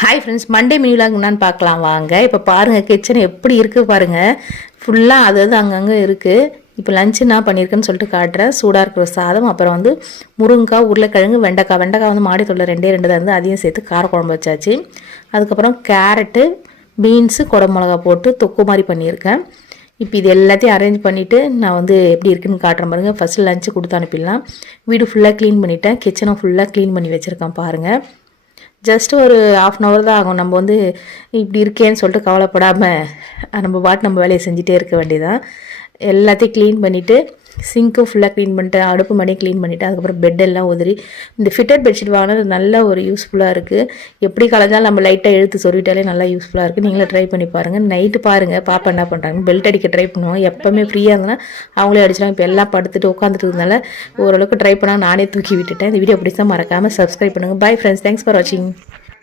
Hi friends, Monday மெனுலாக என்னன்னு பார்க்கலாம் வாங்க. இப்போ பாருங்கள் கிச்சன் எப்படி இருக்குது பாருங்கள். ஃபுல்லாக அது அங்கங்கே இருக்குது. இப்போ லஞ்சு நான் பண்ணியிருக்கேன்னு சொல்லிட்டு காட்டுறேன். சூடாக இருக்கிற சாதம், அப்புறம் வந்து முருங்கைக்காய், உருளைக்கிழங்கு, வெண்டைக்காய் வந்து மாடி தொழில் 2 தான் இருந்து அதையும் சேர்த்து காரக்குழம்பு வச்சாச்சு. அதுக்கப்புறம் கேரட்டு, பீன்ஸு, குடமிளகா போட்டு தொக்கு மாதிரி பண்ணியிருக்கேன். இப்போ இது எல்லாத்தையும் அரேஞ்ச் பண்ணிவிட்டு நான் வந்து எப்படி இருக்குன்னு காட்டுறேன் பாருங்கள். ஃபஸ்ட்டு லஞ்சு கொடுத்து அனுப்பிடலாம். வீடு ஃபுல்லாக க்ளீன் பண்ணிவிட்டேன். கிச்சனை ஃபுல்லாக க்ளீன் பண்ணி வச்சுருக்கேன் பாருங்கள். ஜஸ்ட் ஒரு 1/2 hour தான் ஆகும். நம்ம வந்து இப்படி இருக்கேன்னு சொல்லிட்டு கவலைப்படாமல் நம்ம நம்ம வேலையை செஞ்சுட்டே இருக்க வேண்டியதான். எல்லாத்தையும் க்ளீன் பண்ணிவிட்டு சிங்க்கும் ஃபுல்லாக க்ளீன் பண்ணிட்டு, அடுப்பு மணியை க்ளீன் பண்ணிவிட்டு, அதுக்கப்புறம் பெட்டெல்லாம் உதறி இந்த ஃபிட்டட் பெட்ஷீட் வாங்கினது நல்ல ஒரு யூஸ்ஃபுல்லாக இருக்குது. எப்படி கலைஞ்சாலும் நம்ம லைட்டாக எடுத்து சொருவிட்டாலே நல்லா யூஸ்ஃபுல்லாக இருக்குது. நீங்களும் ட்ரை பண்ணி பாருங்கள். நைட்டு பாருங்கள் பாப்பா என்ன பண்ணுறாங்க, பெல்ட் அடிக்க ட்ரை பண்ணுவாங்க. எப்போவுமே ஃப்ரீயாக இருந்ததுன்னா அவங்களே அடிச்சிடும். இப்போ எல்லாம் படுத்துட்டு உட்காந்துட்டு இருந்தனால ஓரளவுக்கு ட்ரை பண்ணால் நானே தூக்கி விட்டுட்டேன். இந்த வீடியோ பிடிச்சா மறக்காமல் சப்ஸ்கிரைப் பண்ணுங்கள். பை ஃப்ரெண்ட்ஸ், தேங்க்ஸ் ஃபார் வாட்சிங்.